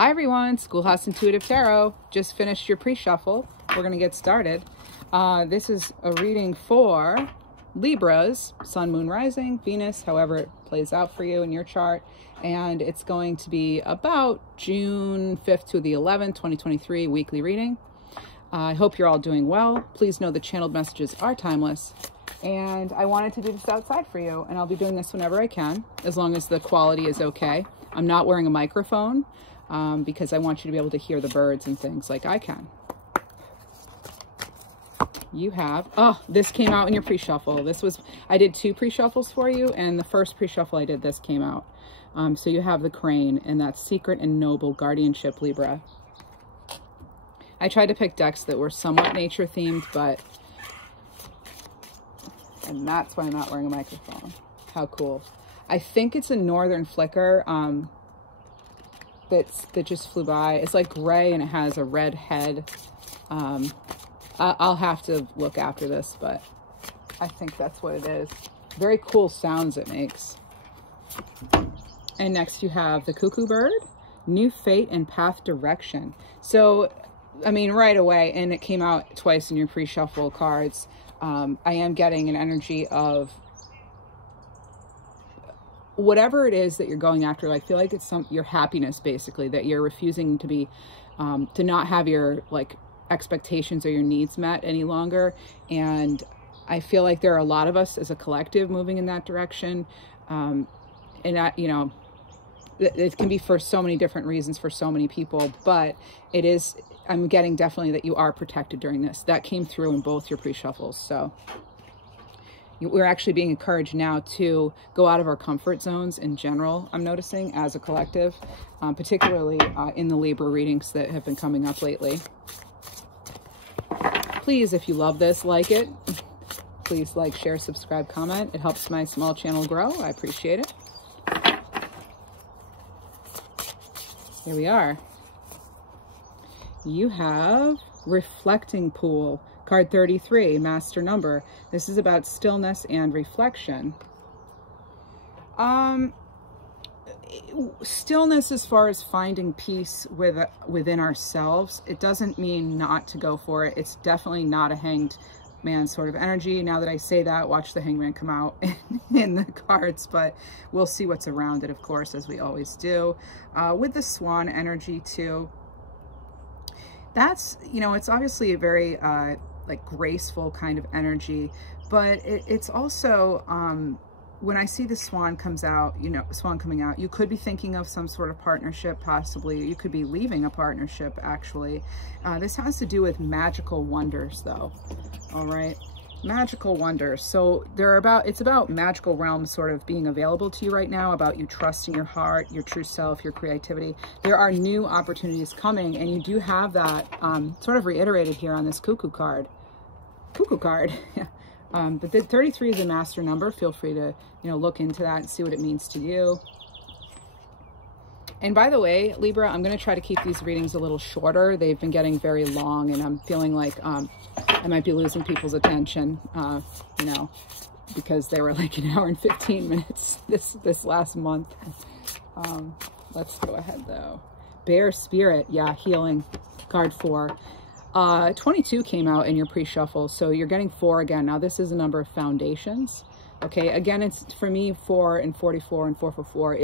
Hi everyone, Schoolhouse Intuitive Tarot. Just finished your pre-shuffle. We're going to get started. This is a reading for Libras, Sun, Moon, Rising, Venus, however it plays out for you in your chart. And it's going to be about June 5th to the 11th, 2023 weekly reading. I hope you're all doing well. Please know the channeled messages are timeless. And I wanted to do this outside for you, and I'll be doing this whenever I can, as long as the quality is okay. I'm not wearing a microphone because I want you to be able to hear the birds and things like I can. You have, oh, this came out in your pre-shuffle. I did two pre-shuffles for you, and the first pre-shuffle I did, this came out. So you have the crane, and that's Secret and Noble Guardianship, Libra. I tried to pick decks that were somewhat nature themed, and that's why I'm not wearing a microphone. How cool. I think it's a northern flicker that just flew by. It's like gray and it has a red head. I'll have to look after this, but I think that's what it is. Very cool sounds it makes. And next you have the cuckoo bird, New Fate and Path Direction. So, I mean, right away, and it came out twice in your pre-shuffle cards, I am getting an energy of whatever it is that you're going after. I feel like it's your happiness, basically, that you're refusing to be, to not have your, like, expectations or your needs met any longer. And I feel like there are a lot of us as a collective moving in that direction. And that, you know, it can be for so many different reasons for so many people, but it is, I'm getting definitely that you are protected during this. That came through in both your pre-shuffles. So we're actually being encouraged now to go out of our comfort zones in general, I'm noticing, as a collective, particularly in the Libra readings that have been coming up lately. Please, if you love this, like it. Please like, share, subscribe, comment. It helps my small channel grow. I appreciate it. Here we are. You have Reflecting Pool, card 33, master number. This is about stillness and reflection. Stillness as far as finding peace within ourselves. It doesn't mean not to go for it. It's definitely not a hanged man sort of energy. Now that I say that, watch the hangman come out in the cards, but we'll see what's around it, of course, as we always do. With the swan energy too, that's, you know, it's obviously a very like graceful kind of energy, but it's also when I see the swan comes out, you know, swan coming out, you could be thinking of some sort of partnership, possibly. You could be leaving a partnership, actually. This has to do with magical wonders, though. All right, magical wonders. So it's about magical realms sort of being available to you right now, about you trusting your heart, your true self, your creativity. There are new opportunities coming, and you do have that sort of reiterated here on this cuckoo card. Cuckoo card. But the 33 is a master number. Feel free to, you know, look into that and see what it means to you. And by the way, Libra, I'm going to try to keep these readings a little shorter. They've been getting very long, and I'm feeling like I might be losing people's attention, you know, because they were like an hour and 15 minutes this last month. Let's go ahead, though. Bear Spirit, yeah, healing, card 4. 22 came out in your pre-shuffle, so you're getting 4 again. Now this is a number of foundations. Okay, again, it's for me 4 and 44 and 444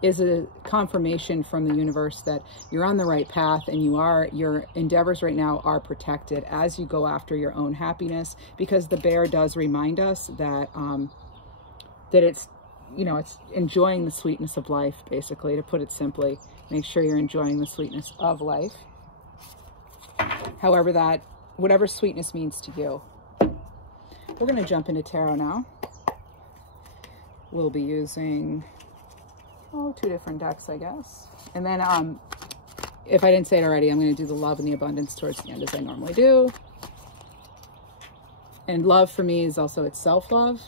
is a confirmation from the universe that you're on the right path, and your endeavors right now are protected as you go after your own happiness, because the bear does remind us that that it's, you know, it's enjoying the sweetness of life, basically, to put it simply. Make sure you're enjoying the sweetness of life. However whatever sweetness means to you. We're going to jump into tarot now. We'll be using, 2 different decks, I guess. And then, if I didn't say it already, I'm going to do the love and the abundance towards the end, as I normally do. And love for me is also, it's self-love.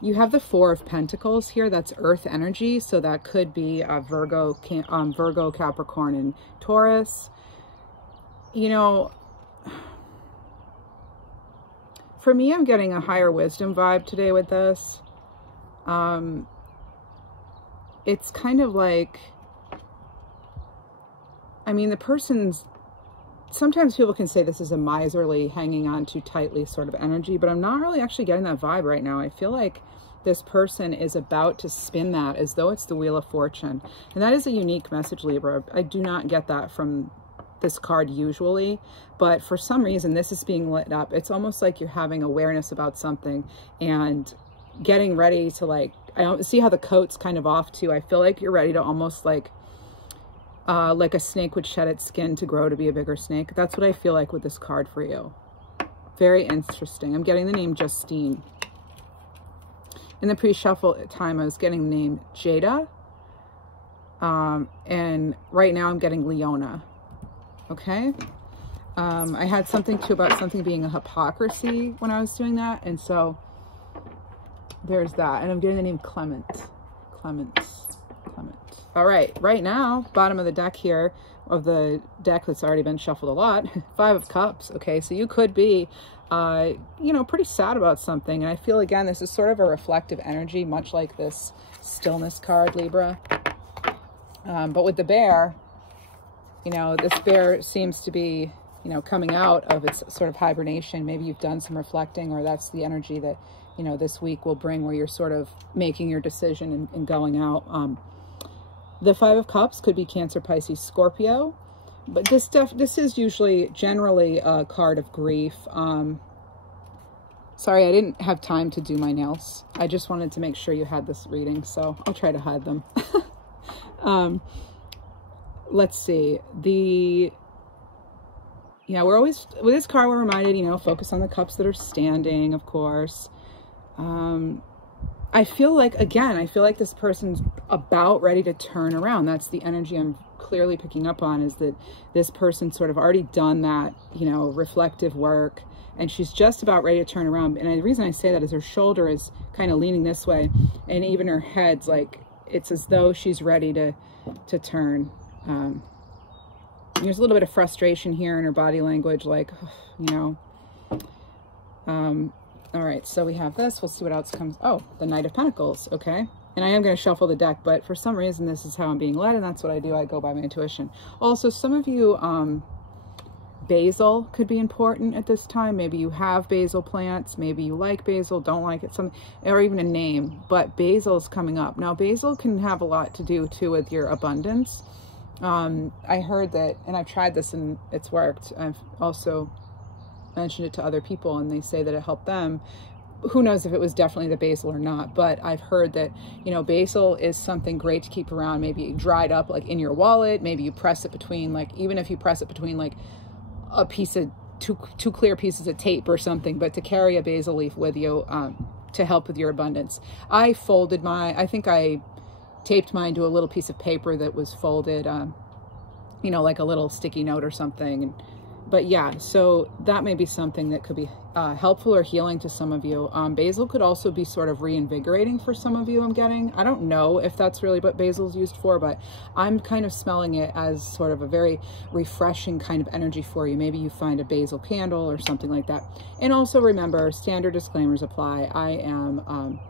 You have the 4 of Pentacles here. That's earth energy. So that could be Virgo, Capricorn, and Taurus. You know, for me, I'm getting a higher wisdom vibe today with this. It's kind of like I mean, the person's, sometimes people can say this is a miserly, hanging on too tightly sort of energy, but I'm not really actually getting that vibe right now. I feel like this person is about to spin that as though it's the Wheel of Fortune. And that is a unique message, Libra. I do not get that from this card usually, but for some reason this is being lit up. It's almost like you're having awareness about something and getting ready to, like, I don't see how the coat's kind of off too. I feel like you're ready to almost like a snake would shed its skin to grow to be a bigger snake. That's what I feel like with this card for you. Very interesting. I'm getting the name Justine. In the pre-shuffle time, I was getting the name Jada. And right now I'm getting Leona. Okay. I had something too about something being a hypocrisy when I was doing that. And so there's that. And I'm getting the name Clement. Clement. All right. Right now, bottom of the deck here, of the deck that's already been shuffled a lot, 5 of Cups. Okay. So you could be, you know, pretty sad about something. And I feel, again, this is sort of a reflective energy, much like this stillness card, Libra. But with the bear, you know, this bear seems to be, you know, coming out of its sort of hibernation. Maybe you've done some reflecting, or that's the energy that, you know, this week will bring, where you're sort of making your decision and going out. The 5 of Cups could be Cancer, Pisces, Scorpio. But this is usually generally a card of grief. Sorry, I didn't have time to do my nails. I just wanted to make sure you had this reading, so I'll try to hide them. Let's see. Yeah, we're always, with this card, we're reminded, you know, focus on the cups that are standing, of course. I feel like, again, I feel like this person's about ready to turn around. That's the energy I'm clearly picking up on, is that this person's sort of already done that, you know, reflective work, and she's just about ready to turn around. And the reason I say that is her shoulder is kind of leaning this way, and even her head's like, it's as though she's ready to turn. There's a little bit of frustration here in her body language, like, you know. All right, so we have this. We'll see what else comes. Oh, the Knight of Pentacles. Okay. And I am going to shuffle the deck, but for some reason, this is how I'm being led, and that's what I do. I go by my intuition. Also, some of you, basil could be important at this time. Maybe you have basil plants. Maybe you like basil, don't like it, something, or even a name, but basil is coming up. Now, basil can have a lot to do too with your abundance. I heard that, and I've tried this and it's worked. I've also mentioned it to other people, and they say that it helped them. Who knows if it was definitely the basil or not, but I've heard that, you know, basil is something great to keep around, maybe dried up like in your wallet. Maybe you press it between, like, even if you press it between like a piece of two clear pieces of tape or something, but to carry a basil leaf with you to help with your abundance. I folded I think I taped mine to a little piece of paper that was folded, you know, like a little sticky note or something. But yeah, so that may be something that could be helpful or healing to some of you. Basil could also be sort of reinvigorating for some of you, I'm getting. I don't know if that's really what basil is used for, but I'm kind of smelling it as sort of a very refreshing kind of energy for you. Maybe you find a basil candle or something like that. And also remember, standard disclaimers apply. I am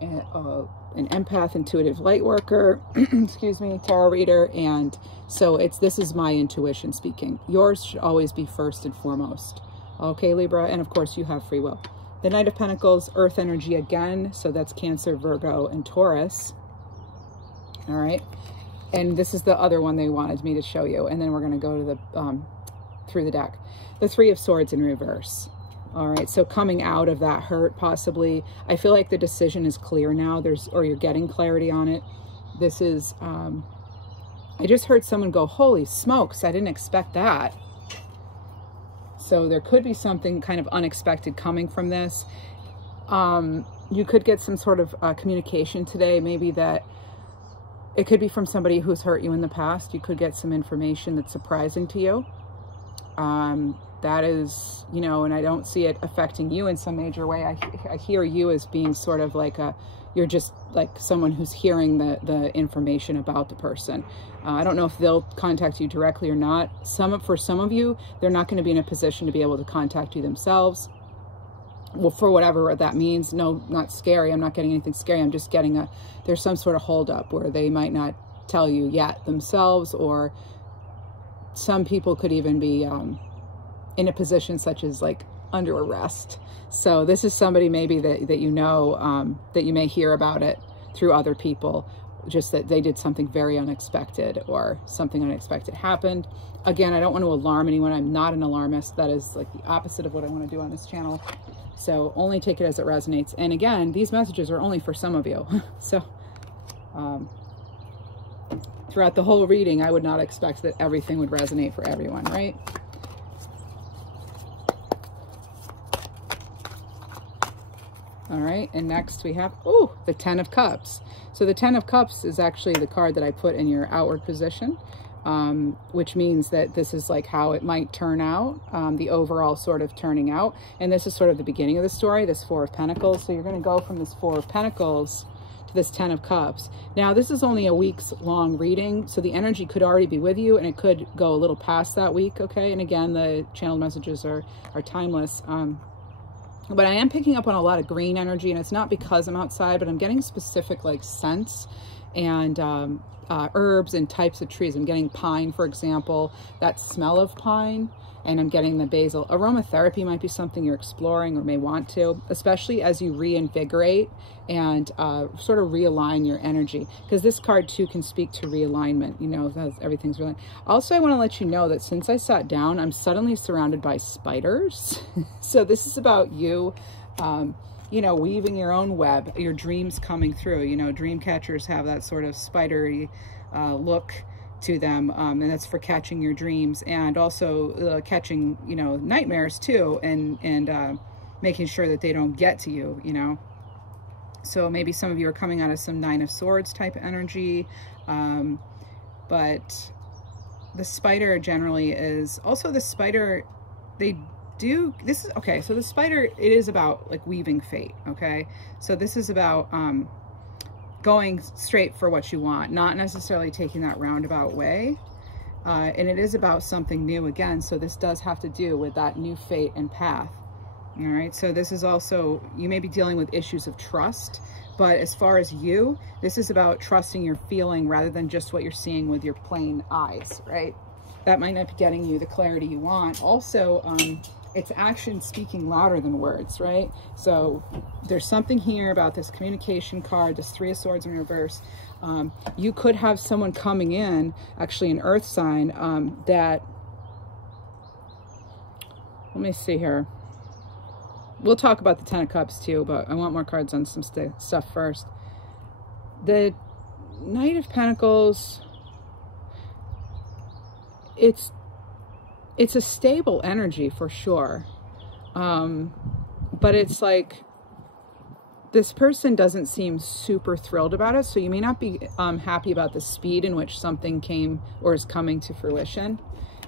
an empath, intuitive light worker, excuse me, tarot reader, and so this is my intuition speaking. Yours should always be first and foremost. Okay, Libra, and of course you have free will. The Knight of Pentacles, earth energy again, so that's Cancer, Virgo, and Taurus. All right, and this is the other one they wanted me to show you, and then we're going to go to the through the deck. The Three of Swords in reverse. All right, so coming out of that hurt, possibly, I feel like the decision is clear now. Or you're getting clarity on it. This is, I just heard someone go, holy smokes, I didn't expect that. So there could be something kind of unexpected coming from this. You could get some sort of communication today, maybe that it could be from somebody who's hurt you in the past. You could get some information that's surprising to you. That is, you know, and I don't see it affecting you in some major way. I hear you as being sort of like you're just like someone who's hearing the information about the person. I don't know if they'll contact you directly or not. For some of you, they're not going to be in a position to be able to contact you themselves. Well, for whatever that means. No, not scary. I'm not getting anything scary. I'm just getting there's some sort of holdup where they might not tell you yet themselves, or some people could even be in a position such as like under arrest. So this is somebody maybe that you know, that you may hear about it through other people, just that they did something very unexpected or something unexpected happened. Again, I don't want to alarm anyone. I'm not an alarmist. That is like the opposite of what I want to do on this channel. So only take it as it resonates. And again, these messages are only for some of you. So throughout the whole reading, I would not expect that everything would resonate for everyone, right? All right, and next we have, oh, the 10 of Cups. So the 10 of Cups is actually the card that I put in your outward position, which means that this is like how it might turn out, the overall sort of turning out. And this is sort of the beginning of the story, this 4 of Pentacles. So you're going to go from this 4 of Pentacles to this 10 of Cups. Now, this is only a week's long reading, so the energy could already be with you, and it could go a little past that week, okay? And again, the channel messages are timeless. But I am picking up on a lot of green energy, and it's not because I'm outside, but I'm getting specific like scents and herbs and types of trees. I'm getting pine, for example, that smell of pine, and I'm getting the basil. Aromatherapy might be something you're exploring or may want to, especially as you reinvigorate and sort of realign your energy, because this card too can speak to realignment, you know, everything's realigned. Also, I want to let you know that since I sat down, I'm suddenly surrounded by spiders. So this is about you, you know, weaving your own web, your dreams coming through. You know, dream catchers have that sort of spidery look to them, and that's for catching your dreams, and also catching, you know, nightmares too, and making sure that they don't get to you, you know. So maybe some of you are coming out of some 9 of Swords type energy, but the spider generally is also the spider. They do this is okay. So the spider, it is about like weaving fate. Okay, so this is about going straight for what you want, not necessarily taking that roundabout way. And it is about something new again. So this does have to do with that new fate and path. All right. So this is also, you may be dealing with issues of trust, but as far as you, this is about trusting your feeling rather than just what you're seeing with your plain eyes, right? That might not be getting you the clarity you want. Also, it's action speaking louder than words, right? So there's something here about this communication card, this 3 of Swords in reverse. You could have someone coming in, actually an earth sign, that, let me see here. We'll talk about the 10 of Cups too, but I want more cards on some stuff first. The Knight of Pentacles, it's a stable energy for sure. But it's like, this person doesn't seem super thrilled about it. So you may not be happy about the speed in which something came or is coming to fruition.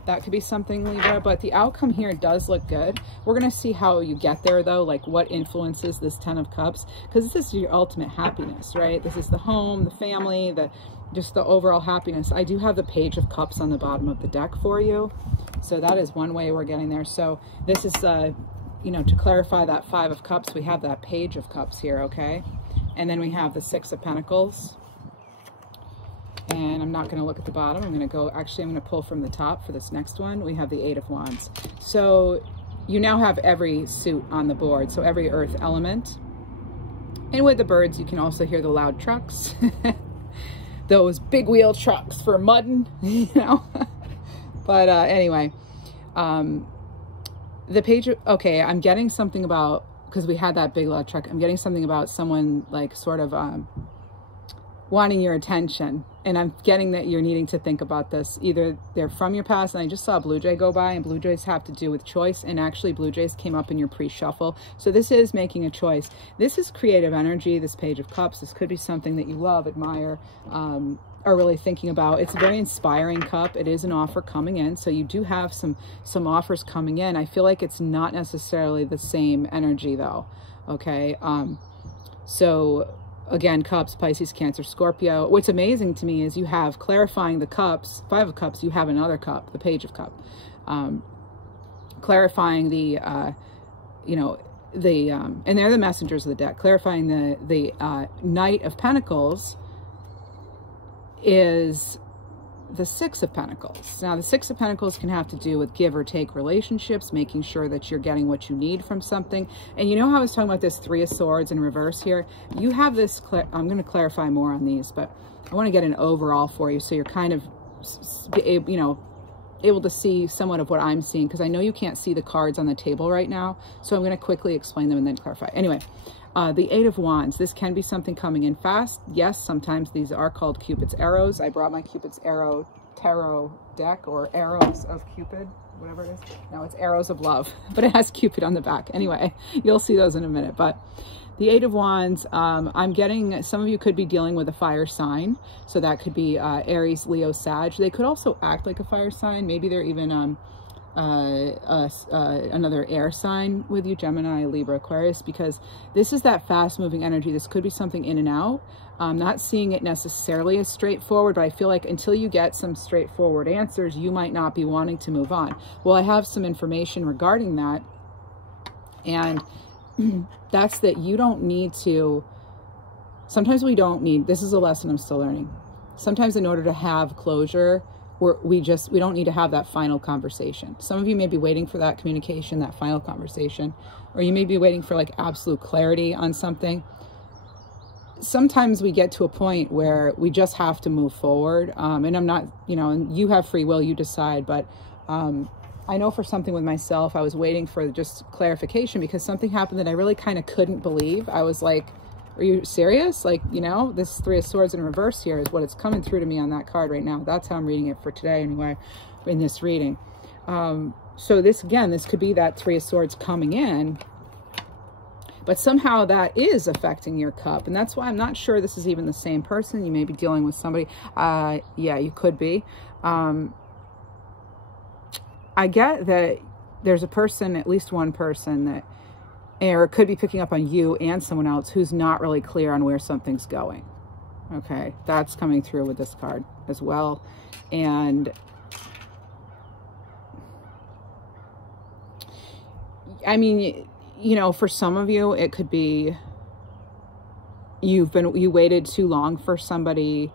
That could be something, Libra, but the outcome here does look good. We're going to see how you get there though, like what influences this 10 of Cups, because this is your ultimate happiness, right? This is the home, the family, just the overall happiness. I do have the Page of Cups on the bottom of the deck for you. So that is one way we're getting there. So this is, you know, to clarify that 5 of Cups, we have that Page of Cups here, okay? And then we have the 6 of Pentacles. And I'm not going to look at the bottom. I'm going to go, actually, I'm going to pull from the top for this next one. We have the 8 of Wands. So you now have every suit on the board. So every earth element. And with the birds, you can also hear the loud trucks. Those big wheel trucks for mudding, you know. But anyway, the page, okay, I'm getting something about, because we had that big loud truck, I'm getting something about someone like sort of wanting your attention. And I'm getting that you're needing to think about this. Either they're from your past, and I just saw a blue jay go by, and blue jays have to do with choice. And actually blue jays came up in your pre-shuffle. So this is making a choice. This is creative energy, this Page of Cups. This could be something that you love, admire, are really thinking about. It's a very inspiring cup. It is an offer coming in. So you do have some offers coming in. I feel like it's not necessarily the same energy though. Okay. So again, Cups, Pisces, Cancer, Scorpio. What's amazing to me is you have clarifying the cups, 5 of Cups, you have another cup, the Page of Cup. Clarifying the, you know, the, and they're the messengers of the deck. Clarifying the Knight of Pentacles is the Six of Pentacles. Now, the Six of Pentacles can have to do with give or take relationships, making sure that you're getting what you need from something. And you know how I was talking about this Three of Swords in reverse here? You have this, I'm going to clarify more on these, but I want to get an overall for you so you're kind of, you know, able to see somewhat of what I'm seeing, because I know you can't see the cards on the table right now. So I'm going to quickly explain them and then clarify. Anyway, the Eight of Wands, this can be something coming in fast. Yes, sometimes these are called Cupid's arrows. I brought my Cupid's arrow tarot deck, or arrows of Cupid, whatever it is. No, it's arrows of love, but it has Cupid on the back. Anyway, you'll see those in a minute. But the Eight of Wands, I'm getting, some of you could be dealing with a fire sign. So that could be Aries, Leo, Sag. They could also act like a fire sign. Maybe they're even another air sign with you, Gemini, Libra, Aquarius, because this is that fast moving energy. This could be something in and out. I'm not seeing it necessarily as straightforward, but I feel like until you get some straightforward answers, you might not be wanting to move on. Well, I have some information regarding that, and that's that you don't need to, sometimes we don't need, this is a lesson I'm still learning. Sometimes in order to have closure, we don't need to have that final conversation. Some of you may be waiting for that communication, that final conversation, or you may be waiting for like absolute clarity on something. Sometimes we get to a point where we just have to move forward. And I'm not, you know, and you have free will, you decide, but I know for something with myself, I was waiting for just clarification because something happened that I really kind of couldn't believe. I was like, are you serious? Like, you know, this Three of Swords in reverse here is what it's coming through to me on that card right now. That's how I'm reading it for today anyway, in this reading. So this, again, this could be that Three of Swords coming in, but somehow that is affecting your cup. And that's why I'm not sure this is even the same person. You may be dealing with somebody. Yeah, you could be. I get that there's a person, at least one person that, or it could be picking up on you and someone else who's not really clear on where something's going. Okay, that's coming through with this card as well. And I mean, you know, for some of you, it could be you waited too long for somebody,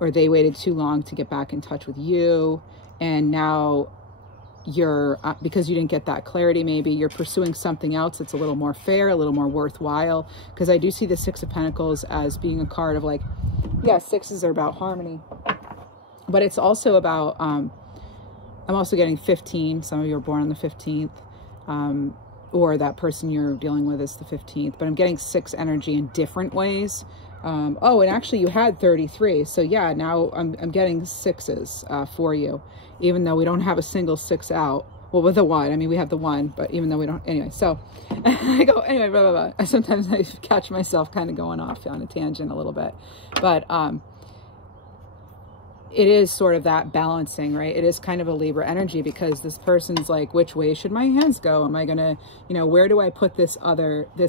or they waited too long to get back in touch with you, and now you're because you didn't get that clarity, maybe you're pursuing something else that's a little more fair, a little more worthwhile, because I do see the Six of Pentacles as being a card of like, yeah, sixes are about harmony, but it's also about I'm also getting 15. Some of you are born on the 15th, or that person you're dealing with is the 15th, but I'm getting 6 energy in different ways. Oh, and actually you had 33. So yeah, now I'm getting 6s for you, even though we don't have a single 6 out. Well, with the 1, I mean, we have the 1, but even though we don't, anyway, so I go, anyway, blah, blah, blah. Sometimes I catch myself kind of going off on a tangent a little bit, but it is sort of that balancing, right? It is kind of a Libra energy, because this person's like, which way should my hands go? Am I gonna, you know, where do I put this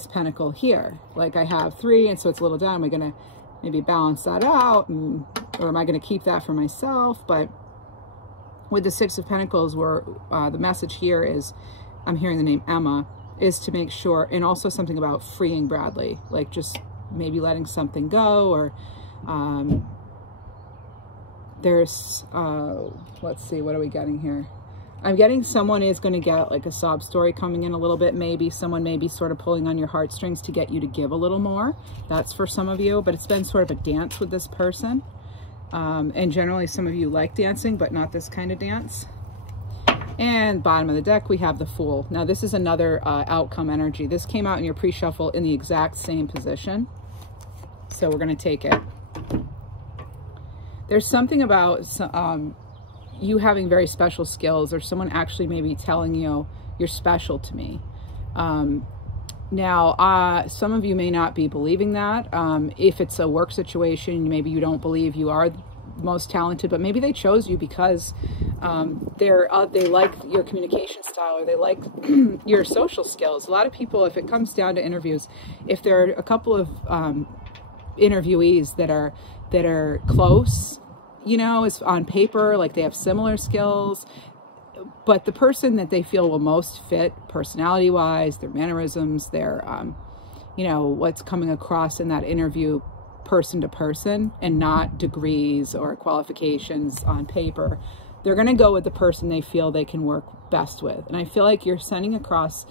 pentacle here? Like I have 3, and so it's a little down. Am I gonna maybe balance that out? Or am I gonna keep that for myself? But with the Six of Pentacles, where the message here is, I'm hearing the name Emma, is to make sure, and also something about freeing Bradley, like just maybe letting something go, or there's, let's see, what are we getting here? I'm getting someone is going to get like a sob story coming in a little bit. Maybe someone may be sort of pulling on your heartstrings to get you to give a little more. That's for some of you, but it's been sort of a dance with this person. And generally some of you like dancing, but not this kind of dance. And bottom of the deck, we have the Fool. Now this is another outcome energy. This came out in your pre-shuffle in the exact same position. So we're going to take it. There's something about you having very special skills, or someone actually maybe telling you you're special to me. Now, some of you may not be believing that. If it's a work situation, maybe you don't believe you are the most talented, but maybe they chose you because they like your communication style, or they like your social skills. A lot of people, if it comes down to interviews, if there are a couple of interviewees that are close, you know, is on paper, like they have similar skills, but the person that they feel will most fit personality wise, their mannerisms, their, you know, what's coming across in that interview person to person and not degrees or qualifications on paper. They're going to go with the person they feel they can work best with. And I feel like you're sending across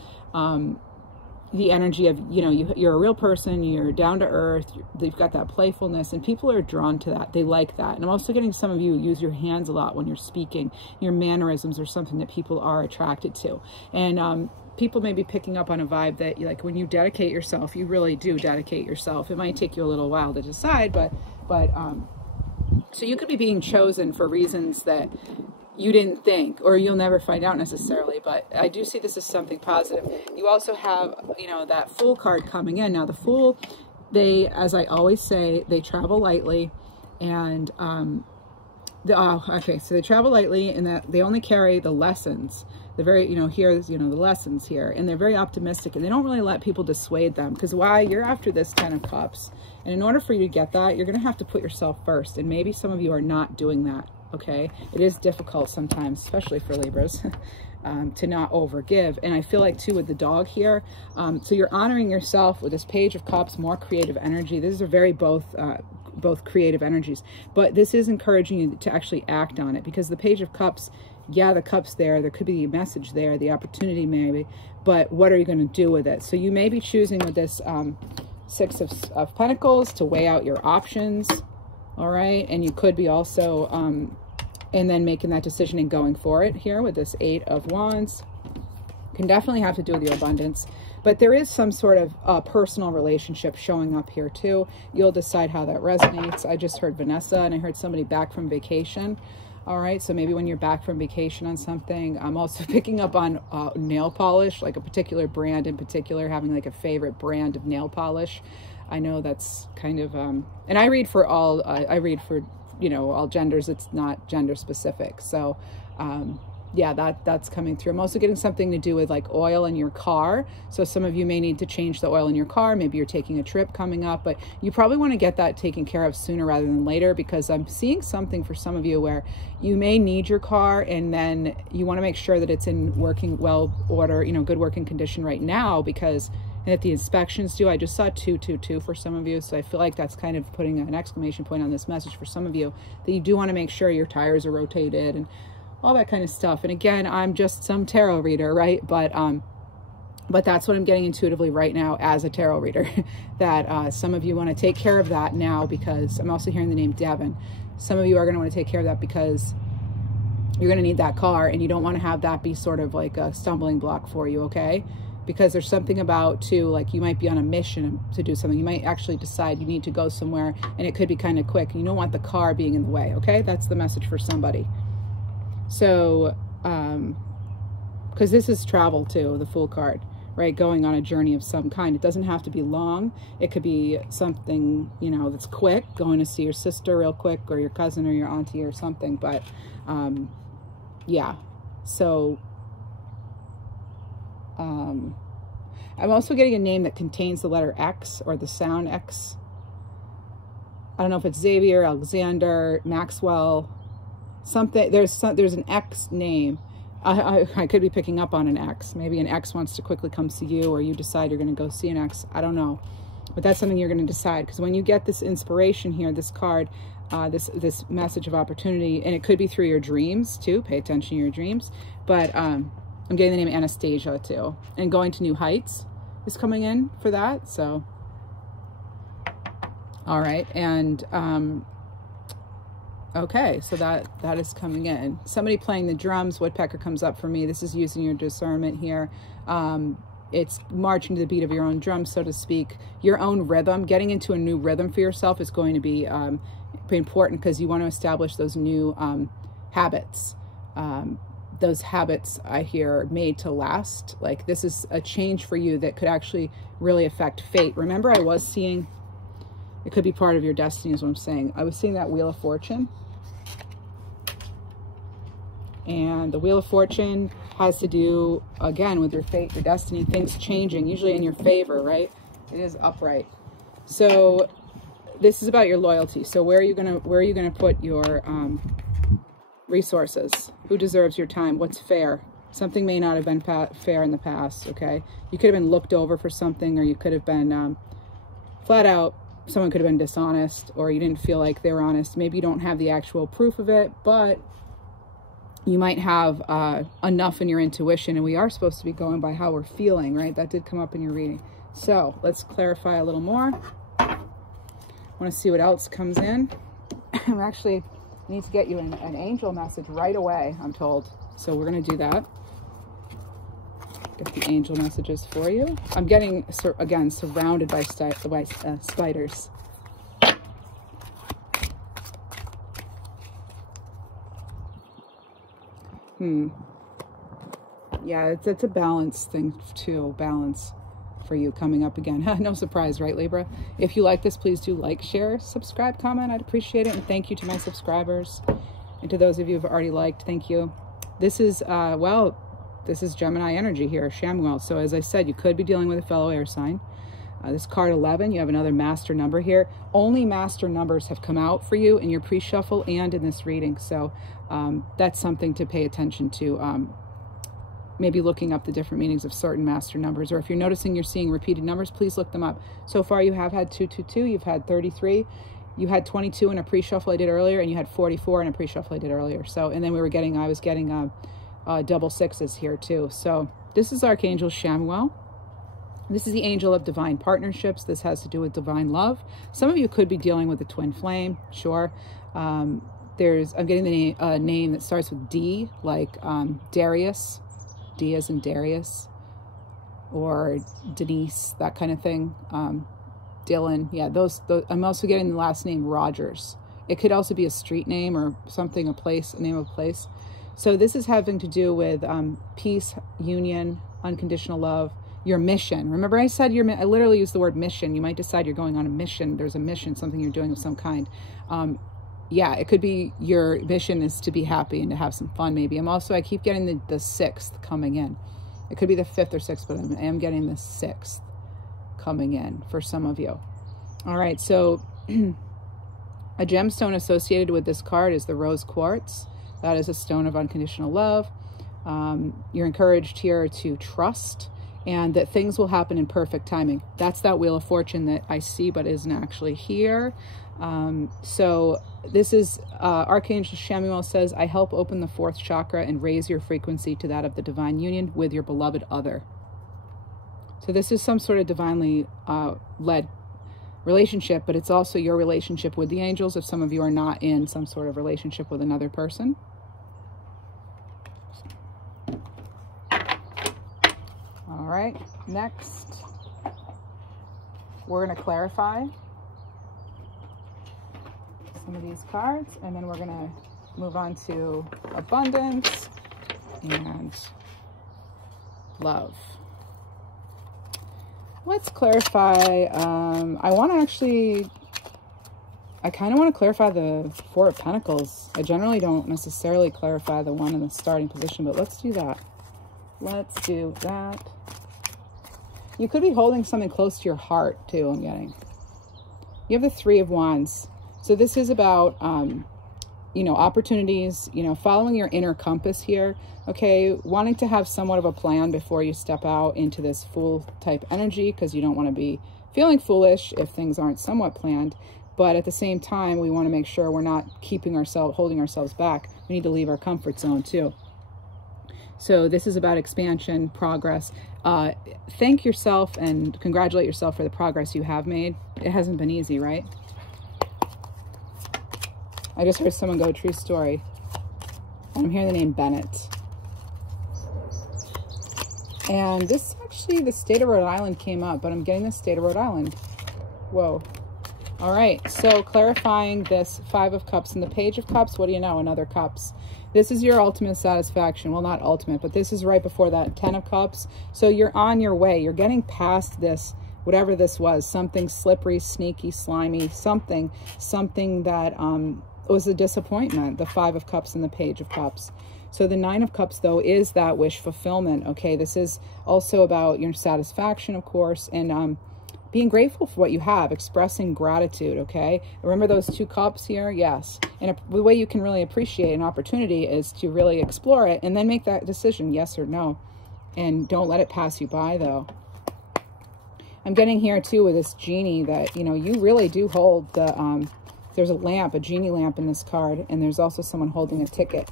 the energy of, you know, you're a real person, you're down to earth, you've got that playfulness, and people are drawn to that. They like that. And I'm also getting some of you use your hands a lot when you're speaking. Your mannerisms are something that people are attracted to. And people may be picking up on a vibe that, like, when you dedicate yourself, you really do dedicate yourself. It might take you a little while to decide, but so you could be being chosen for reasons that you didn't think, or you'll never find out necessarily, but I do see this as something positive. You also have, you know, that Fool card coming in. Now the Fool, they, as I always say, they travel lightly, and okay, so they travel lightly, and that they only carry the lessons. They're very, you know, here's, you know, the lessons here, and they're very optimistic, and they don't really let people dissuade them, because why? You're after this 10 of Cups, and in order for you to get that, you're going to have to put yourself first, and maybe some of you are not doing that. Okay, it is difficult sometimes, especially for Libras, to not overgive. And I feel like too with the dog here, so you're honoring yourself with this Page of Cups, more creative energy. These are very both creative energies, but this is encouraging you to actually act on it, because the Page of Cups, yeah, the cups there could be a message there, the opportunity maybe, but what are you going to do with it? So you may be choosing with this Six of Pentacles to weigh out your options. All right, and you could be also and then making that decision and going for it here with this 8 of Wands. Can definitely have to do with your abundance, but there is some sort of personal relationship showing up here too. You'll decide how that resonates. I just heard Vanessa, and I heard somebody back from vacation. All right, so maybe when you're back from vacation on something. I'm also picking up on nail polish, like a particular brand in particular, having like a favorite brand of nail polish. I know that's kind of, and I read for all, I read for, you know, all genders. It's not gender specific. So, yeah, that's coming through. I'm also getting something to do with like oil in your car. So some of you may need to change the oil in your car. Maybe you're taking a trip coming up, but you probably want to get that taken care of sooner rather than later, because I'm seeing something for some of you where you may need your car, and then you want to make sure that it's in working well order, you know, good working condition right now, because and if the inspections due, I just saw 222 for some of you. So I feel like that's kind of putting an exclamation point on this message for some of you, that you do want to make sure your tires are rotated and all that kind of stuff. And again, I'm just some tarot reader, right? But that's what I'm getting intuitively right now as a tarot reader, that some of you want to take care of that now, because I'm also hearing the name Devin. Some of you are going to want to take care of that because you're going to need that car, and you don't want to have that be sort of like a stumbling block for you, okay? Because there's something about too, like you might be on a mission to do something. You might actually decide you need to go somewhere, and it could be kind of quick. You don't want the car being in the way, okay? That's the message for somebody. So, because this is travel too, the Fool card, right? Going on a journey of some kind. It doesn't have to be long. It could be something, you know, that's quick, going to see your sister real quick, or your cousin or your auntie or something. But, yeah, so, I'm also getting a name that contains the letter X or the sound X. I don't know if it's Xavier, Alexander, Maxwell, something. There's an X name. I could be picking up on an X. Maybe an X wants to quickly come see you, or you decide you're going to go see an X. I don't know. But that's something you're going to decide, because when you get this inspiration here, this card, this message of opportunity, and it could be through your dreams too. Pay attention to your dreams. But I'm getting the name Anastasia too. And going to new heights is coming in for that. So, all right. And, okay, so that is coming in. Somebody playing the drums, woodpecker comes up for me. This is using your discernment here. It's marching to the beat of your own drum, so to speak. Your own rhythm, getting into a new rhythm for yourself is going to be pretty important, because you want to establish those new habits. Those habits, I hear, made to last. Like, this is a change for you that could actually really affect fate. Remember, I was seeing, it could be part of your destiny is what I'm saying. I was seeing that Wheel of Fortune. And the Wheel of Fortune has to do, again, with your fate, your destiny, things changing, usually in your favor, right? It is upright. So this is about your loyalty. So where are you gonna put your resources? Who deserves your time? What's fair? Something may not have been fair in the past, okay? You could have been looked over for something, or you could have been flat out someone could have been dishonest, or you didn't feel like they were honest. Maybe you don't have the actual proof of it, but you might have enough in your intuition, and we are supposed to be going by how we're feeling, right? That did come up in your reading. So let's clarify a little more. I want to see what else comes in. I'm actually need to get you an angel message right away, I'm told. So we're going to do that. Get the angel messages for you. I'm getting, again, surrounded by spiders. Yeah, it's a balance thing too. Balance for you coming up again. No surprise, right, Libra? If you like this, please do like, share, subscribe, comment. I'd appreciate it. And thank you to my subscribers. And to those of you who have already liked, thank you. This is, well, this is Gemini energy here, Shamuel. So as I said, you could be dealing with a fellow air sign. This card 11, you have another master number here. Only master numbers have come out for you in your pre-shuffle and in this reading. So that's something to pay attention to. Maybe looking up the different meanings of certain master numbers. Or if you're noticing you're seeing repeated numbers, please look them up. So far you have had 222, you've had 33, you had 22 in a pre-shuffle I did earlier, and you had 44 in a pre-shuffle I did earlier. So, and then I was getting double sixes here too. So this is Archangel Shamuel. This is the angel of divine partnerships. This has to do with divine love. Some of you could be dealing with a twin flame, sure. I'm getting the name that starts with D, like Darius, D as in Darius, or Denise, that kind of thing. Dylan, yeah, those. I'm also getting the last name Rogers. It could also be a street name or something, a place, a name of a place. So this is having to do with peace, union, unconditional love, your mission. Remember I said I literally used the word mission. You might decide you're going on a mission. There's a mission, something you're doing of some kind. Yeah, it could be your mission is to be happy and to have some fun maybe. I keep getting the 6th coming in. It could be the 5th or 6th, but I am getting the 6th coming in for some of you. All right, so a gemstone associated with this card is the rose quartz. That is a stone of unconditional love. You're encouraged here to trust, and that things will happen in perfect timing. That's that Wheel of Fortune that I see but isn't actually here. So this is Archangel Shamuel says, I help open the 4th chakra and raise your frequency to that of the divine union with your beloved other. So this is some sort of divinely led relationship, but it's also your relationship with the angels if some of you are not in some sort of relationship with another person. All right, next we're going to clarify some of these cards, and then we're going to move on to abundance and love. Let's clarify. I kind of want to clarify the 4 of Pentacles. I generally don't necessarily clarify the one in the starting position, but let's do that. Let's do that. You could be holding something close to your heart too, I'm getting. You have the 3 of Wands. So this is about, you know, opportunities, you know, following your inner compass here. Okay, wanting to have somewhat of a plan before you step out into this fool type energy, because you don't want to be feeling foolish if things aren't somewhat planned. But at the same time, we want to make sure we're not holding ourselves back. We need to leave our comfort zone too. So this is about expansion, progress. Thank yourself and congratulate yourself for the progress you have made. It hasn't been easy, right? I just heard someone go, true story. And I'm hearing the name Bennett. And this actually, the state of Rhode Island came up, but I'm getting the state of Rhode Island. Whoa. All right, so clarifying this 5 of Cups and the Page of Cups, what do you know? Another Cups. This is your ultimate satisfaction. Well, not ultimate, but this is right before that 10 of Cups. So you're on your way. You're getting past this, whatever this was, something slippery, sneaky, slimy, something that was a disappointment, the 5 of Cups and the Page of Cups. So the 9 of Cups, though, is that wish fulfillment, okay? This is also about your satisfaction, of course, and being grateful for what you have, expressing gratitude, okay? Remember those 2 cups here? Yes. And the way you can really appreciate an opportunity is to really explore it and then make that decision, yes or no. And don't let it pass you by, though. I'm getting here too with this genie that, you know, you really do hold the, there's a lamp, a genie lamp in this card, and there's also someone holding a ticket,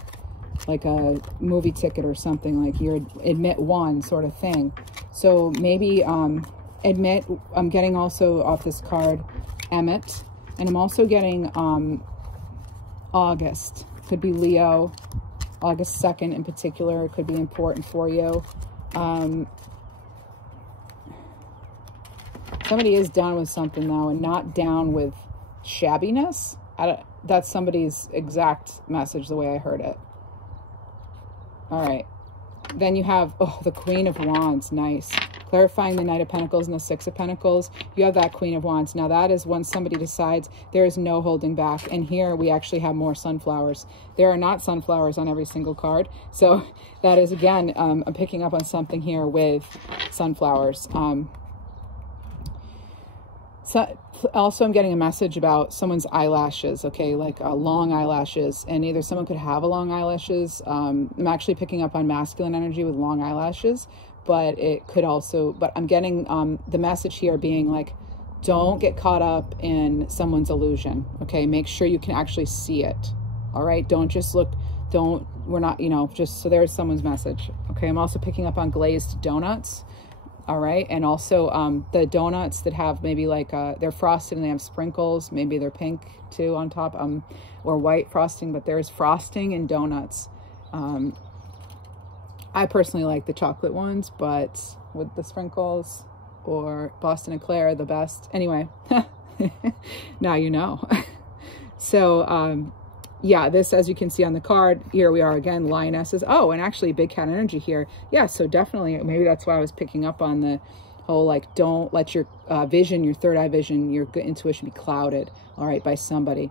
like a movie ticket or something, like your admit one sort of thing. So maybe admit, I'm getting also off this card, Emmett, and I'm also getting August. Could be Leo, August 2nd in particular. It could be important for you. Somebody is done with something though, and not down with shabbiness. That's somebody's exact message the way I heard it. All right. Then you have, oh, the Queen of Wands. Nice. Clarifying the Knight of Pentacles and the Six of Pentacles. You have that Queen of Wands. Now that is when somebody decides there is no holding back. And here we actually have more sunflowers. There are not sunflowers on every single card. So that is, again, I'm picking up on something here with sunflowers. So also I'm getting a message about someone's eyelashes, okay, like long eyelashes, and either someone could have a long eyelashes. I'm actually picking up on masculine energy with long eyelashes, but it could also, but I'm getting the message here being like, don't get caught up in someone's illusion, okay? Make sure you can actually see it, all right? Don't just look, we're not, you know, just, so there's someone's message, okay? I'm also picking up on glazed donuts. All right, and also the donuts that have maybe like they're frosted and they have sprinkles, maybe they're pink too on top, or white frosting, but there's frosting in donuts. I personally like the chocolate ones, but with the sprinkles, or Boston Eclair, the best. Anyway, now you know. So yeah, this, as you can see on the card, here we are again, lionesses. Oh, and actually big cat energy here. Yeah, so definitely, maybe that's why I was picking up on the whole, like, don't let your vision, your third eye vision, your intuition be clouded, all right, by somebody.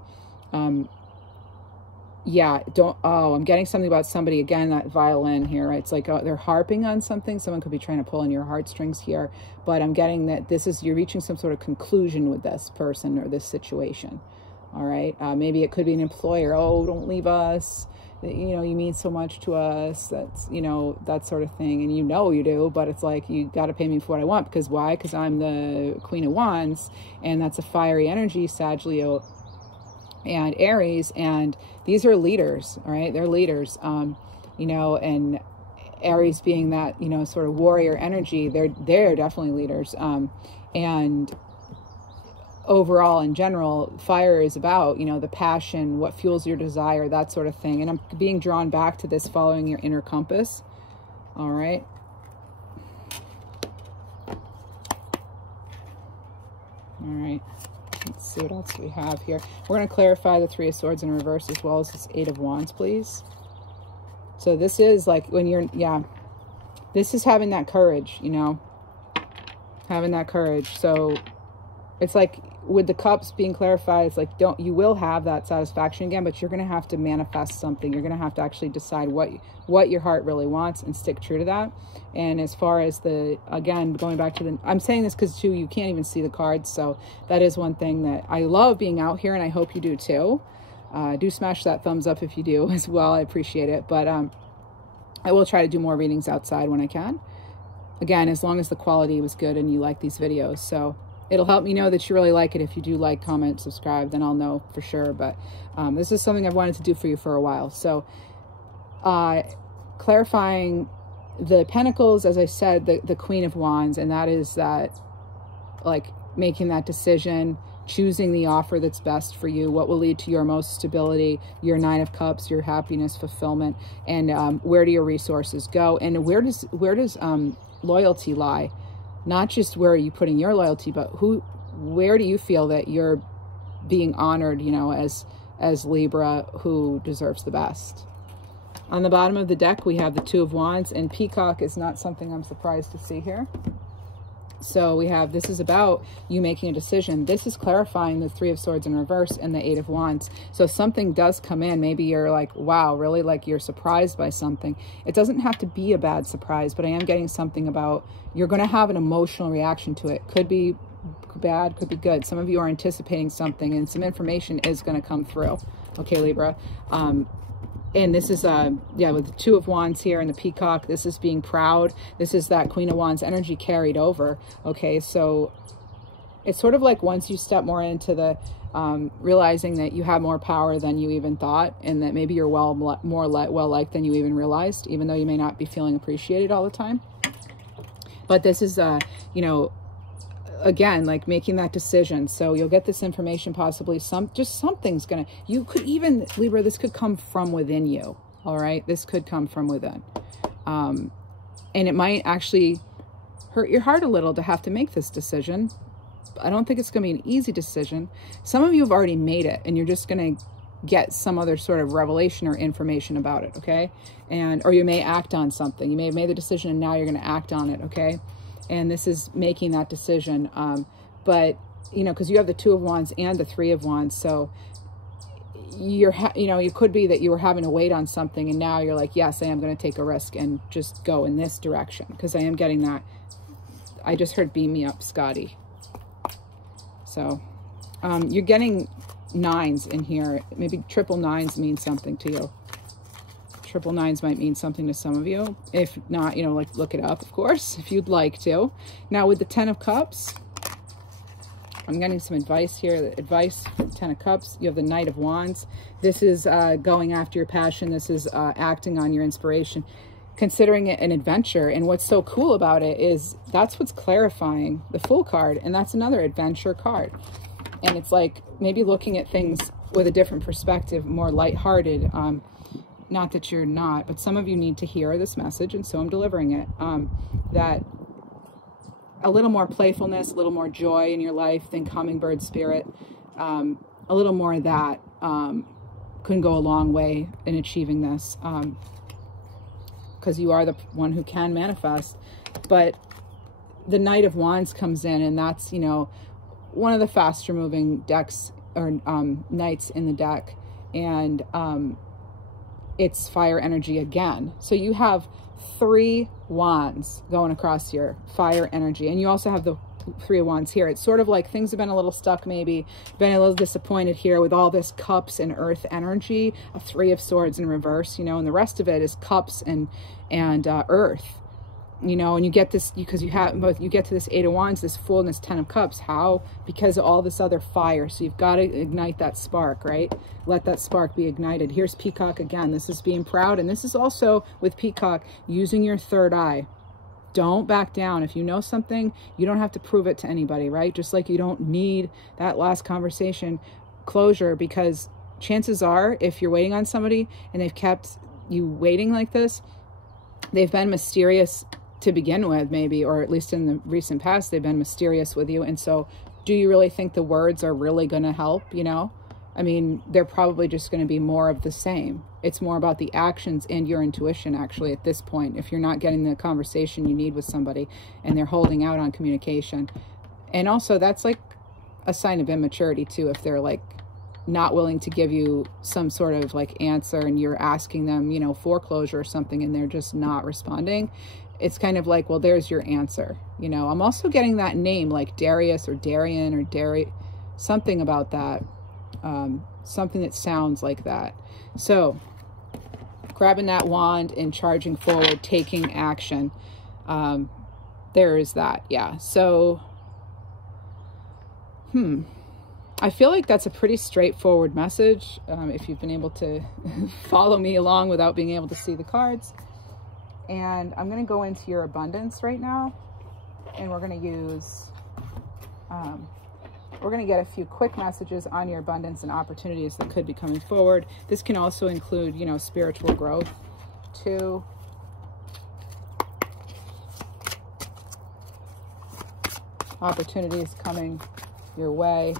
Yeah, I'm getting something about somebody, again, that violin here. It's like they're harping on something. Someone could be trying to pull on your heartstrings here, but I'm getting that this is, you're reaching some sort of conclusion with this person or this situation. All right, maybe it could be an employer. Oh, don't leave us. You know, you mean so much to us. That's, you know, that sort of thing. And you know you do, but it's like, you got to pay me for what I want. Because why? Because I'm the Queen of Wands, and that's a fiery energy, Sag, Leo, and Aries. And these are leaders, all right? They're leaders, you know, and Aries being that, you know, sort of warrior energy, they're definitely leaders. And overall, in general, fire is about, you know, the passion, what fuels your desire, that sort of thing. And I'm being drawn back to this, following your inner compass. All right. All right. Let's see what else we have here. We're going to clarify the Three of Swords in reverse as well as this Eight of Wands, please. So this is like when you're, yeah, this is having that courage, you know, having that courage. So it's like with the cups being clarified, it's like, you will have that satisfaction again, but you're going to have to manifest something. You're going to have to actually decide what your heart really wants and stick true to that. And as far as again, going back to I'm saying this because too, you can't even see the cards. So that is one thing that I love being out here, and I hope you do too. Do smash that thumbs up if you do as well. I appreciate it. But I will try to do more readings outside when I can. Again, as long as the quality was good and you like these videos. So it'll help me know that you really like it. If you do like, comment, subscribe, then I'll know for sure. But this is something I've wanted to do for you for a while. So clarifying the Pentacles, as I said, the Queen of Wands, and that is that, like, making that decision, choosing the offer that's best for you, what will lead to your most stability, your Nine of Cups, your happiness, fulfillment, and where do your resources go, and where does loyalty lie? Not just where are you putting your loyalty, but where do you feel that you're being honored, you know, as Libra, who deserves the best. On the bottom of the deck, we have the Two of Wands, and Peacock is not something I'm surprised to see here. So we have, this is about you making a decision. This is clarifying the Three of Swords in reverse and the Eight of Wands. So something does come in. Maybe you're like, wow, really, like you're surprised by something. It doesn't have to be a bad surprise, but I am getting something about you're going to have an emotional reaction to it. Could be bad, could be good. Some of you are anticipating something, and some information is going to come through. Okay, Libra. And this is, yeah, with the Two of Wands here and the Peacock, this is being proud. This is that Queen of Wands energy carried over. Okay, so it's sort of like once you step more into the realizing that you have more power than you even thought, and that maybe you're more well-liked than you even realized, even though you may not be feeling appreciated all the time. But this is, you know, again, like making that decision. So you'll get this information, possibly just something's gonna, you could even, Libra, this could come from within you. All right, this could come from within, and it might actually hurt your heart a little to have to make this decision. I don't think it's gonna be an easy decision. Some of you have already made it, and you're just gonna get some other sort of revelation or information about it. Okay, or you may act on something. You may have made the decision and now you're gonna act on it. Okay, and this is making that decision. But, you know, because you have the Two of Wands and the Three of Wands. So you know, it could be that you were having to wait on something and now you're like, yes, I am going to take a risk and just go in this direction. Because I am getting that. I just heard beam me up, Scotty. So you're getting nines in here. Maybe triple nines means something to you. Triple nines might mean something to some of you. If not, you know, like look it up, of course, if you'd like to. Now with the Ten of Cups, I'm getting some advice here. The advice for the Ten of Cups, you have the Knight of Wands. This is going after your passion. This is acting on your inspiration, considering it an adventure. And what's so cool about it is that's what's clarifying the Fool card. And that's another adventure card. And it's like maybe looking at things with a different perspective, more lighthearted. Not that you're not, but some of you need to hear this message, and so I'm delivering it. That a little more playfulness, a little more joy in your life than hummingbird spirit, a little more of that can go a long way in achieving this, because you are the one who can manifest. But the Knight of Wands comes in, and that's, you know, one of the faster moving decks or knights in the deck, and it's fire energy again. So you have 3 wands going across your fire energy, and you also have the Three of Wands here. It's sort of like things have been a little stuck, maybe been a little disappointed here with all this cups and earth energy, a Three of Swords in reverse, you know, and the rest of it is cups and earth, you know. And you get this because you have both, you get to this Eight of Wands, this Fool, and this Ten of Cups. How? Because of all this other fire. So you've got to ignite that spark, right? Let that spark be ignited. Here's Peacock again. This is being proud, and this is also with Peacock using your third eye. Don't back down. If you know something, you don't have to prove it to anybody, right? Just like you don't need that last conversation closure, because chances are, if you're waiting on somebody and they've kept you waiting like this, they've been mysterious to begin with, maybe, or at least in the recent past, they've been mysterious with you. And so do you really think the words are really going to help? You know, I mean, they're probably just going to be more of the same. It's more about the actions and your intuition, actually, at this point. If you're not getting the conversation you need with somebody and they're holding out on communication. And also that's like a sign of immaturity too, if they're like not willing to give you some sort of like answer and you're asking them, you know, for closure or something, and they're just not responding. It's kind of like, well, there's your answer. You know, I'm also getting that name like Darius or Darian or something about that. Something that sounds like that. So grabbing that wand and charging forward, taking action. There is that. Yeah. So, I feel like that's a pretty straightforward message. If you've been able to follow me along without being able to see the cards. And I'm going to go into your abundance right now, and we're going to use, we're going to get a few quick messages on your abundance and opportunities that could be coming forward. This can also include, you know, spiritual growth too. Opportunities coming your way.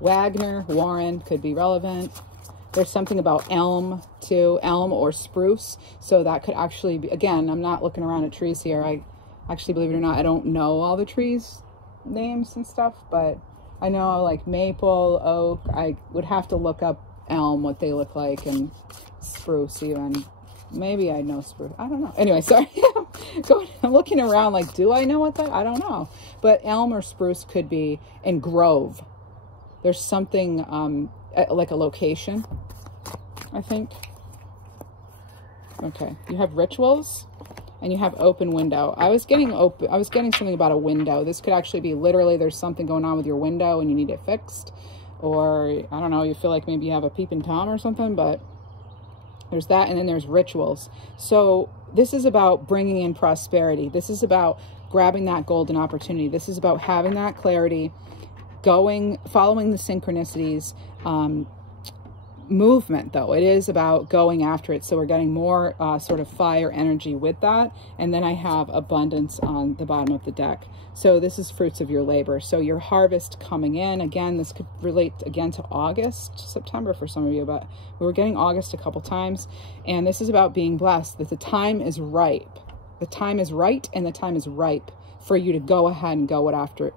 Wagner, Warren could be relevant. There's something about elm too, elm or spruce. So that could actually be, again, I'm not looking around at trees here. I actually, believe it or not, I don't know all the trees names and stuff, but I know like maple, oak. I would have to look up elm, what they look like, and spruce even. Maybe I know spruce. I don't know. Anyway, sorry. I'm looking around like, do I know what that? I don't know. But elm or spruce could be, and grove. There's something like a location, I think. Okay, you have rituals and you have open window. I was getting something about a window. This could actually be literally there's something going on with your window and you need it fixed. Or, I don't know, you feel like maybe you have a peeping Tom or something, but there's that. And then there's rituals. So this is about bringing in prosperity. This is about grabbing that golden opportunity. This is about having that clarity, following the synchronicities, movement though. It is about going after it. So we're getting more sort of fire energy with that. And then I have abundance on the bottom of the deck. So this is fruits of your labor. So your harvest coming in. Again, this could relate again to August, September for some of you, but we were getting August a couple times. And this is about being blessed, that the time is ripe. The time is right and the time is ripe for you to go ahead and go after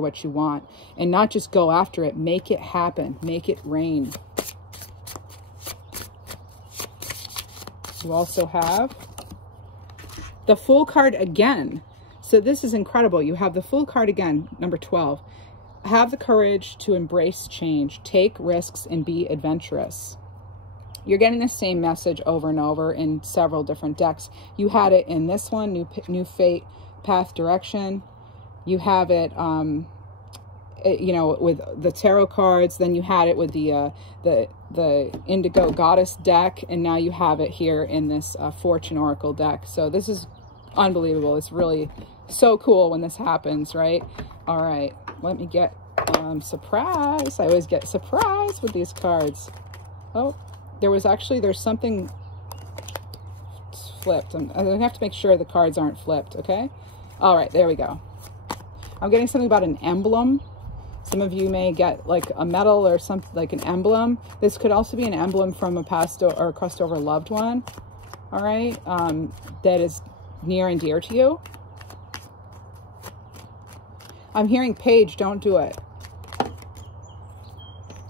what you want, and not just go after it, make it happen, make it rain. You also have the Fool card again. So this is incredible. You have the Fool card again, number 12. Have the courage to embrace change, take risks, and be adventurous. You're getting the same message over and over in several different decks. You had it in this one, new fate, path, direction. You have it, you know, with the tarot cards. Then you had it with the Indigo Goddess deck, and now you have it here in this Fortune Oracle deck. So this is unbelievable. It's really so cool when this happens, right? All right, let me get surprise. I always get surprised with these cards. Oh. There's something flipped. I have to make sure the cards aren't flipped, okay? All right, there we go. I'm getting something about an emblem. Some of you may get like a medal or something, like an emblem. This could also be an emblem from a past or crossed over loved one, all right, that is near and dear to you. I'm hearing page, don't do it.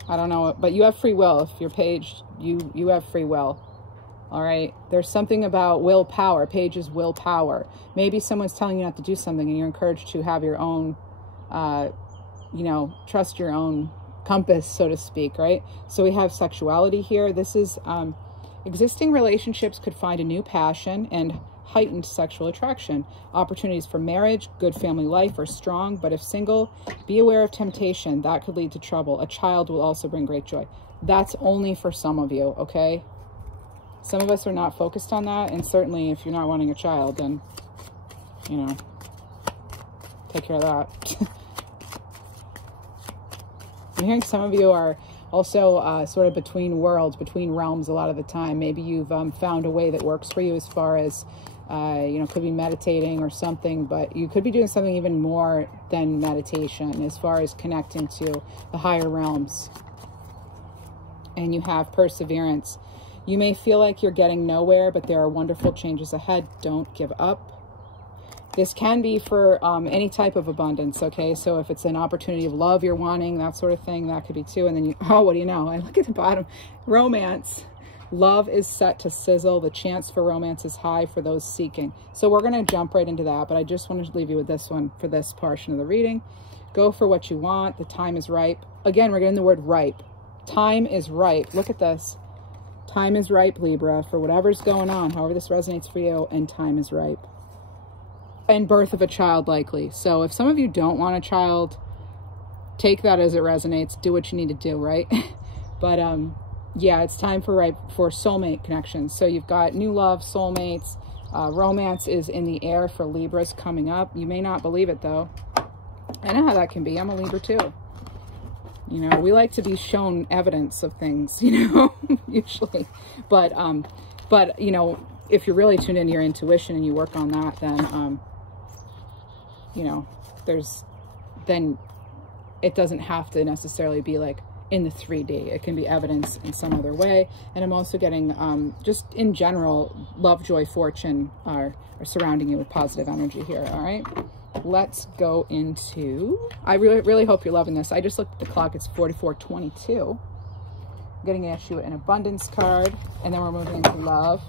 I don't know, but you have free will. If you're paged, you have free will. All right. There's something about willpower. Page is willpower. Maybe someone's telling you not to do something and you're encouraged to have your own, you know, trust your own compass, so to speak, right? So we have sexuality here. This is existing relationships could find a new passion and heightened sexual attraction. Opportunities for marriage, good family life are strong, but if single, be aware of temptation. That could lead to trouble. A child will also bring great joy. That's only for some of you, okay? Some of us are not focused on that, and certainly if you're not wanting a child, then, you know, take care of that. I'm hearing some of you are also sort of between worlds, between realms a lot of the time. Maybe you've found a way that works for you as far as, you know, could be meditating or something, but you could be doing something even more than meditation as far as connecting to the higher realms. And you have perseverance. You may feel like you're getting nowhere, but there are wonderful changes ahead. Don't give up. This can be for any type of abundance, okay? So if it's an opportunity of love you're wanting, that sort of thing, that could be too. And then you, oh, what do you know? I look at the bottom. Romance. Love is set to sizzle. The chance for romance is high for those seeking. So we're going to jump right into that, but I just wanted to leave you with this one for this portion of the reading. Go for what you want. The time is ripe. Again, we're getting the word ripe. Time is ripe. Look at this. Time is ripe, Libra, for whatever's going on, however this resonates for you, and time is ripe. And birth of a child likely. So if some of you don't want a child, take that as it resonates. Do what you need to do, right? But yeah, it's time for soulmate connections. So you've got new love, soulmates. Romance is in the air for Libras coming up. You may not believe it though. I know how that can be. I'm a Libra too. You know, we like to be shown evidence of things, you know, usually. But you know, if you're really tuned into your intuition and you work on that, then you know, then it doesn't have to necessarily be like in the 3D. It can be evidence in some other way. And I'm also getting, just in general, love, joy, fortune are surrounding you with positive energy here. All right, let's go into, I really hope you're loving this. I just looked at the clock. It's 44:22. I'm getting an issue an abundance card, and then we're moving into love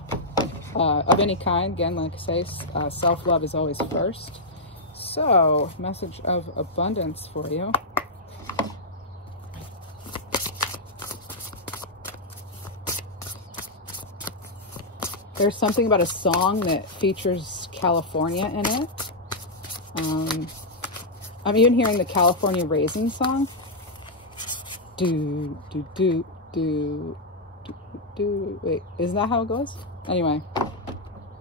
of any kind. Again, like I say, self-love is always first. So, message of abundance for you. There's something about a song that features California in it. I'm even hearing the California Raisin song. Do, do, do, do, do, do. Wait, isn't that how it goes? Anyway,